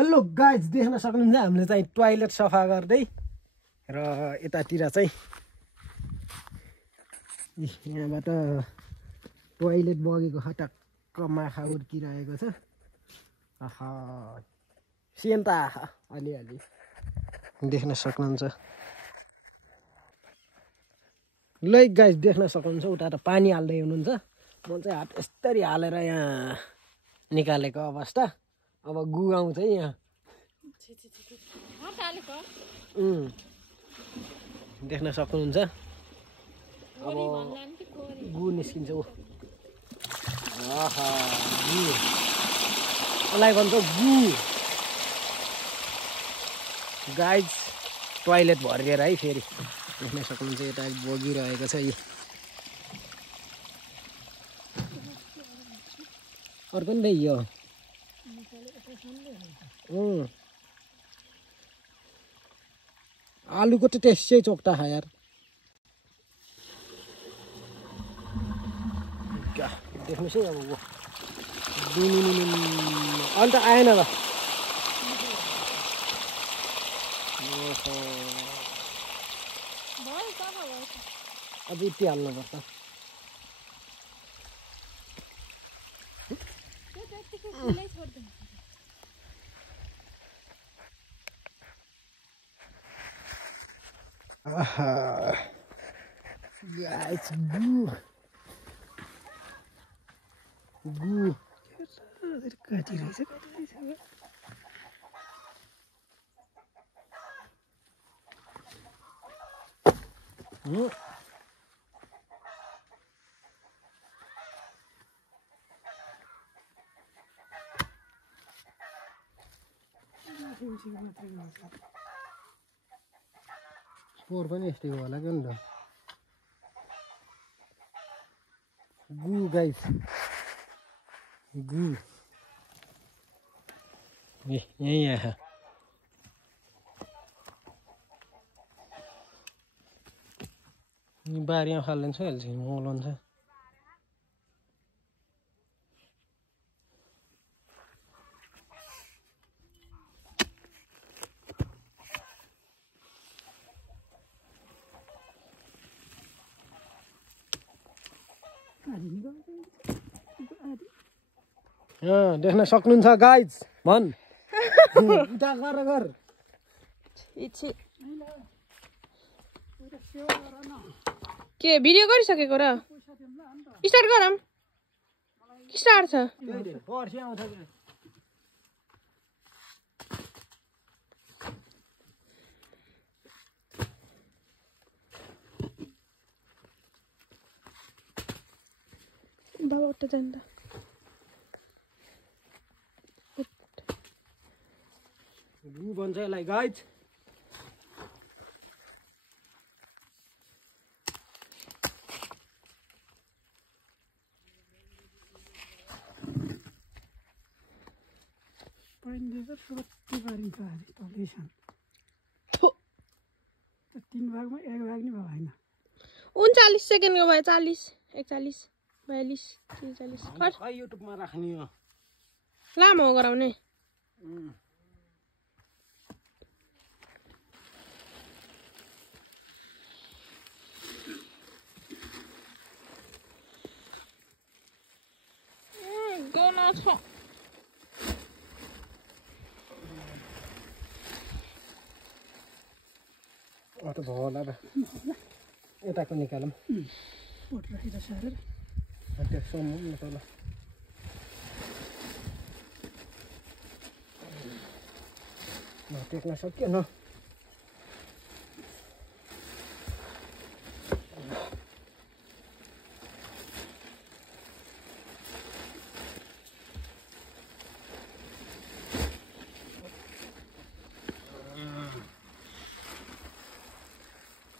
hello guys देख्न सक्नुहुन्छ हामीले चाहिँ टोयलेट सफा गर्दै र यतातिर चाहिँ यहाँबाट टोयलेट बगेको खटक्क माखा उर्किरहेको छ आहा सेन्ता अलिअलि देख्न सक्नुहुन्छ ल गाइज देख्न सक्नुहुन्छ उता त पानी हाल्दै हुनुहुन्छ म चाहिँ हात यस्तरी हालेर यहाँ निकालेको अवस्था अब गु आउँछ है यहाँ देख्न सक्नुहुन्छ अब गु निस्किन्छ ऊ आहा गु यसलाई भन्छ गु गाइज टोयलेट भरिएर है फेरि देख्न सक्नुहुन्छ यता बगिरहेको छ यो अर्को नि यो आलुको त टेस्टै चोक्टा खा यार देख्नुहोस् है अब वो अन्त आएन ल अब यति हाल्नुपर्छ guys gu kati रहेछ स्कोर पनि यस्तै होला क्या नि त गु गाइस गु यही आयो बारीमा फाल्दैन छ हेल्छ मलाउँछ देख्न सक्नुहुन्छ गाइज भन उता गर के भिडियो गरिसकेको र स्टार्ट गरौँ स्टार्ट छ बाबा उठ्न जान्दा गु भन्छ यसलाई गाइज तीन भागमा एक भाग नि भएन 39 सेकेन्डको भयो 40 41 42 43 युट्युबमा राख्ने हो लामो गराउने गना छ त भयो होला र यताको निकालौँ त्यसम्म न तल टेक्न सकिएन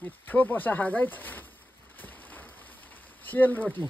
मिठो बसा खा गाइज सेल रोटी